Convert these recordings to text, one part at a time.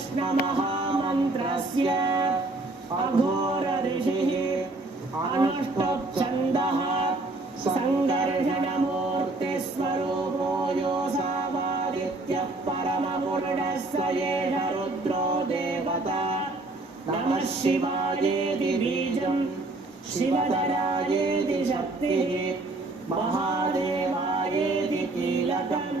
कृष्णमहामन्त्रस्य अघोर ऋषिः अनुष्टुप्छन्दः सङ्गर्षणमूर्तिस्वरूपो योऽसावादित्यः परमपूर्णः स एष रुद्रो देवता। नमः शिवायेति बीजम् शिवतरायेति शक्तिः महादेवायेति कीलकम्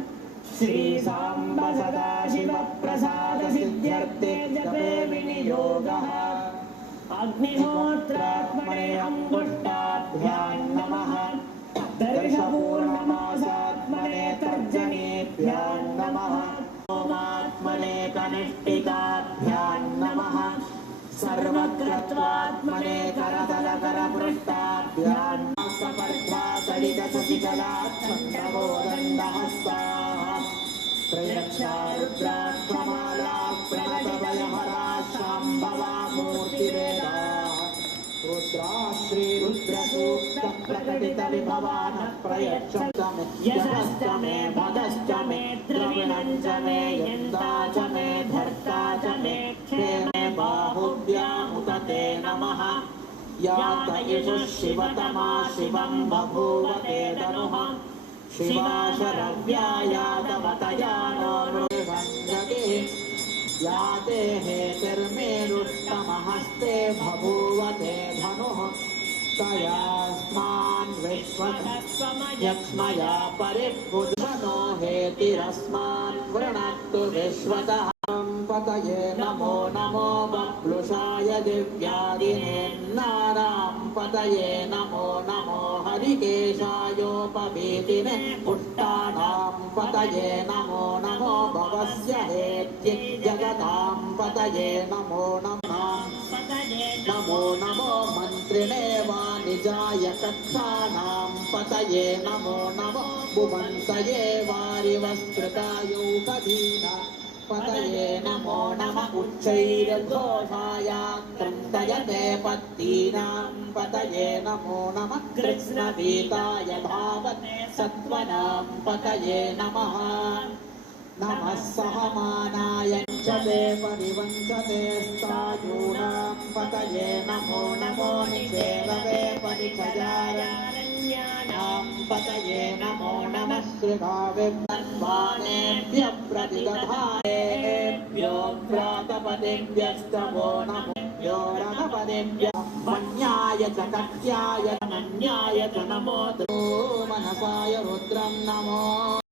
श्रीसाम्ब सदाशिवप्रसाद सिद्ध्यर्थे जपे विनियोगः। अग्निहोत्रात्मने अङ्गुष्ठाभ्यां नमः दर्शपूर्णमासात्मने तर्जनीभ्यां नमः सोमात्मने कनिष्ठिकाभ्यां नमः सर्वक्रत्वात्मने करतलकरपृष्ठाभ्यां सपर्ध्वासलितशशिकलाच्छन्दवोदण्डहस्ताः त्रयक्षा रुद्राक्षमाला प्रणतभयहरा शाम्भवा मूर्तिवेदाः रुद्रा श्रीरुद्रसूक्त प्रकटित विभवानः प्रयच्छत मे यशश्च मे भगश्च मे द्रविणं च मे यन्ता च मे धर्ता च मे क्षेमे बाहुभ्यामुत ते नमः। यात यशः शिवतमा शिवं बभूव ते तनुः शिवा शरव्या यादवतयानो नृभञ्जते याते हेतिर्मेरुष्टमहस्ते बभूव ते धनुः तयास्मान् विश्वतस्त्वमयक्ष्मया परिबुध्वनो हेतिरस्मान् वृणक्तु विश्वतः। पतये नमो नमो बभ्लुषाय दिव्यादिनेन्नानां पतये नमो नमो हरिकेशायोपवीतिने पुष्टानां पतये नमो नमो भवस्य हेत्यै जगतां पतये नमो नमः नमो नमो मन्त्रिणे वाणिजाय कक्षानां पतये नमो नमो भुवन्तये वारिवस्कृतायौकधीना पतये नमो नमः उच्चैर्घोषाय क्रन्दयते पत्तीनां पतये नमो नमः कृष्णपीताय धावते सत्त्वनां पतये नमः नमः सहमानाय चते परिवञ्चते स्थायूनां पतये नमो नमो निषेववे परिचयारण्यानां पतये नमो नमः श्रुताविर्वाणेभ्यः प्रतिदधानेभ्यो प्रातपदेभ्यस्तवो नमो रथपदेभ्यः वन्याय च कट्याय नन्याय च नमो मनसाय रुद्रं नमो।